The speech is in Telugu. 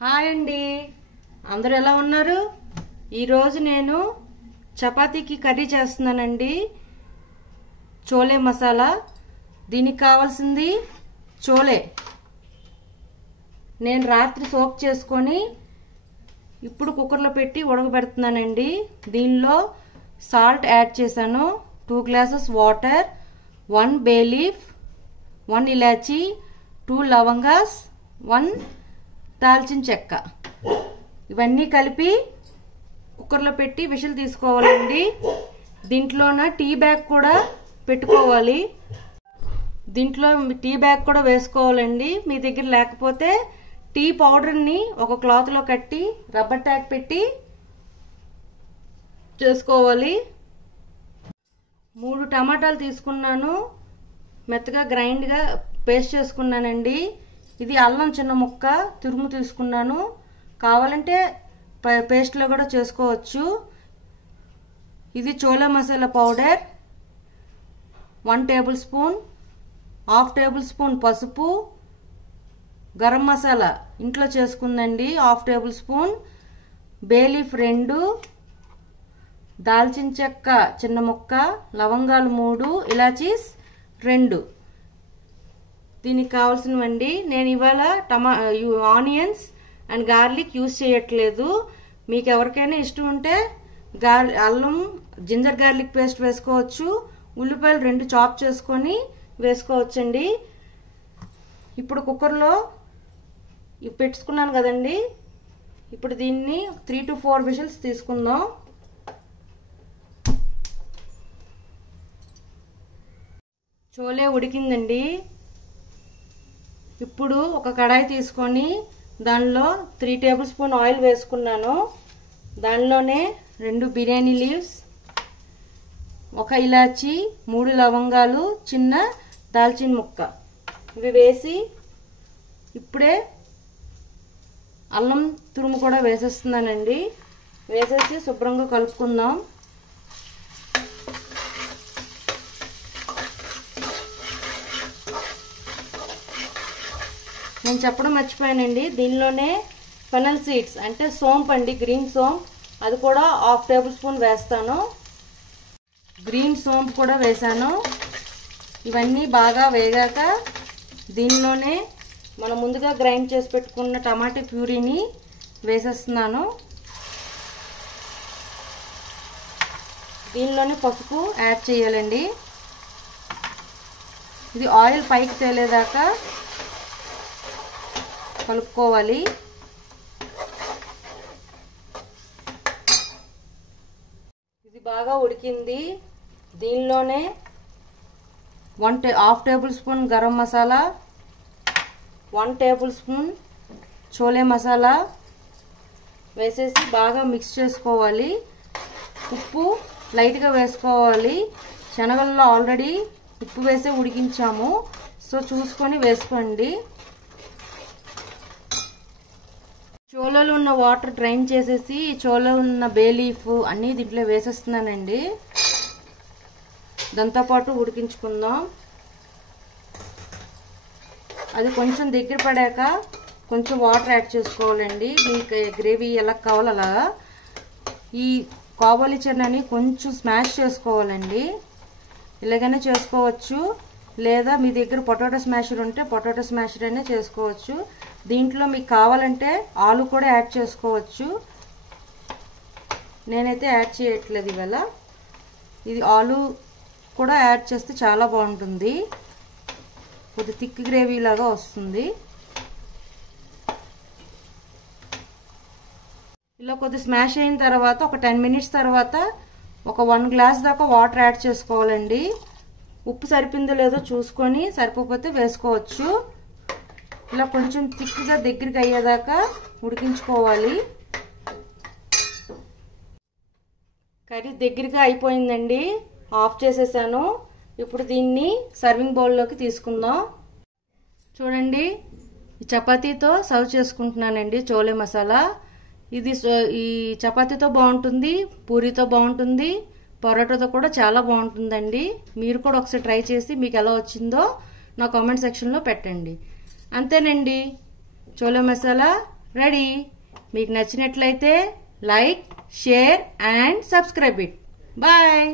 హాయ్ అండి, అందరూ ఎలా ఉన్నారు? ఈరోజు నేను చపాతీకి కర్రీ చేస్తున్నానండి. చోలే మసాలా. దీనికి కావాల్సింది చోలే. నేను రాత్రి సోక్ చేసుకొని ఇప్పుడు కుక్కర్లో పెట్టి ఉడకబెడుతున్నానండి. దీనిలో సాల్ట్ యాడ్ చేశాను, 2 గ్లాసెస్ వాటర్, 1 బే లీఫ్, 1 ఇలాచీ, 2 లవంగాస్, 1 దాల్చిన చెక్క. ఇవన్నీ కలిపి కుక్కర్లో పెట్టి విజిల్ తీసుకోవాలండి. దీంట్లోన టీ బ్యాగ్ కూడా పెట్టుకోవాలి. దీంట్లో టీ బ్యాగ్ కూడా వేసుకోవాలండి. మీ దగ్గర లేకపోతే టీ పౌడర్ని ఒక క్లాత్లో కట్టి రబ్బర్ ట్యాగ్ పెట్టి చేసుకోవాలి. 3 టమాటాలు తీసుకున్నాను, మెత్తగా గ్రైండ్గా పేస్ట్ చేసుకున్నానండి. ఇది అల్లం చిన్న ముక్క తురుము తీసుకున్నాను. కావాలంటే పేస్ట్లో కూడా చేసుకోవచ్చు. ఇది Chola masala powder 1 table spoon, 1/2 table spoon పసుపు, గరం మసాలా ఇంట్లో చేసుకుందండి 1/2 టేబుల్ స్పూన్, బే లీఫ్ 2, దాల్చిన చెక్క చిన్న ముక్క, లవంగాలు 3, ఇలాచీస్ 2. దీనికి కావాల్సినవండి. నేను ఇవాళ ఆనియన్స్ అండ్ గార్లిక్ యూజ్ చేయట్లేదు. మీకు ఎవరికైనా ఇష్టం ఉంటే అల్లం జింజర్ గార్లిక్ పేస్ట్ వేసుకోవచ్చు. ఉల్లిపాయలు 2 చాప్ చేసుకొని వేసుకోవచ్చండి. ఇప్పుడు కుక్కర్లో పెట్టుకున్నాను కదండి. ఇప్పుడు దీన్ని 3 to 4 విజిల్స్ తీసుకుందాం. చోలే ఉడికిందండి. ఇప్పుడు ఒక కడాయి తీసుకొని దానిలో 3 టేబుల్ స్పూన్ ఆయిల్ వేసుకున్నాను. దానిలోనే 2 బిర్యానీ లీవ్స్, 1 ఇలాచీ, 3 లవంగాలు, చిన్న దాల్చిన ముక్క ఇవి వేసి ఇప్పుడే అల్లం తురుము కూడా వేసేస్తున్నానండి. వేసేసి శుభ్రంగా కలుపుకుందాం. నేను చెప్పడం మర్చిపోయానండి, దీనిలోనే ఫెనల్ సీడ్స్ అంటే సోంపు అండి, గ్రీన్ సోంపు, అది కూడా 1/2 టేబుల్ స్పూన్ వేస్తాను. గ్రీన్ సోంపు కూడా వేసాను. ఇవన్నీ బాగా వేగాక దీనిలోనే మనం ముందుగా గ్రైండ్ చేసి పెట్టుకున్న టమాటా ప్యూరీని వేసేస్తున్నాను. దీనిలోనే పసుపు యాడ్ చేయాలండి. ఇది ఆయిల్ పైకి తేలేదాకా కలుపుకోవాలి. ఇది బాగా ఉడికింది. దీనిలోనే 1/2 table spoon garam masala, 1 table spoon chole masala వేసేసి బాగా మిక్స్ చేసుకోవాలి. ఉప్పు లైట్గా వేసుకోవాలి. శనగల్లో ఆల్రెడీ ఉప్పు వేసి ఉడికించాము, సో చూసుకొని వేసుకోండి. చోలలో ఉన్న వాటర్ డ్రైన్ చేసేసి చోలో ఉన్న బే లీఫ్ అన్నీ దీంట్లో వేసేస్తున్నానండి. దాంతోపాటు ఉడికించుకుందాం. అది కొంచెం దగ్గర పడాక కొంచెం వాటర్ యాడ్ చేసుకోవాలండి. మీకు గ్రేవీ ఎలా కావాలో అలాగా. ఈ కాబోలి చనాని కొంచెం స్మాష్ చేసుకోవాలండి. ఇలాగైనా చేసుకోవచ్చు, లేదా మీ దగ్గర పొటాటో స్మాషర్ ఉంటే పొటాటో స్మాషర్ అయినా చేసుకోవచ్చు. దీంట్లో మీకు కావాలంటే ఆలు కూడా యాడ్ చేసుకోవచ్చు. నేనైతే యాడ్ చేయట్లేదు ఇవాళ. ఇది ఆలు కూడా యాడ్ చేస్తే చాలా బాగుంటుంది, కొద్ది థిక్ గ్రేవీ లాగా వస్తుంది. ఇలా కొద్ది స్మాష్ అయిన తర్వాత ఒక 10 మినిట్స్ తర్వాత ఒక 1 గ్లాస్ దాకా వాటర్ యాడ్ చేసుకోవాలండి. ఉప్పు సరిపోయిందో లేదో చూసుకొని సరిపోతే వేసుకోవచ్చు. ఇలా కొంచెం థిక్గా దగ్గరికి అయ్యేదాకా ఉడికించుకోవాలి. కర్రీ దగ్గరగా అయిపోయిందండి, ఆఫ్ చేసేసాను. ఇప్పుడు దీన్ని సర్వింగ్ బౌల్లోకి తీసుకుందాం. చూడండి, ఈ చపాతీతో సర్వ్ చేసుకుంటున్నానండి చోలే మసాలా. ఇది ఈ చపాతీతో బాగుంటుంది, పూరీతో బాగుంటుంది, పరోటాతో కూడా చాలా బాగుంటుందండి. మీరు కూడా ఒకసారి ట్రై చేసి మీకు ఎలా వచ్చిందో నా కామెంట్ సెక్షన్లో పెట్టండి. అంతేనండి, చోలే మసాలా రెడీ. మీకు నచ్చినట్లయితే like, share and subscribe it. Bye.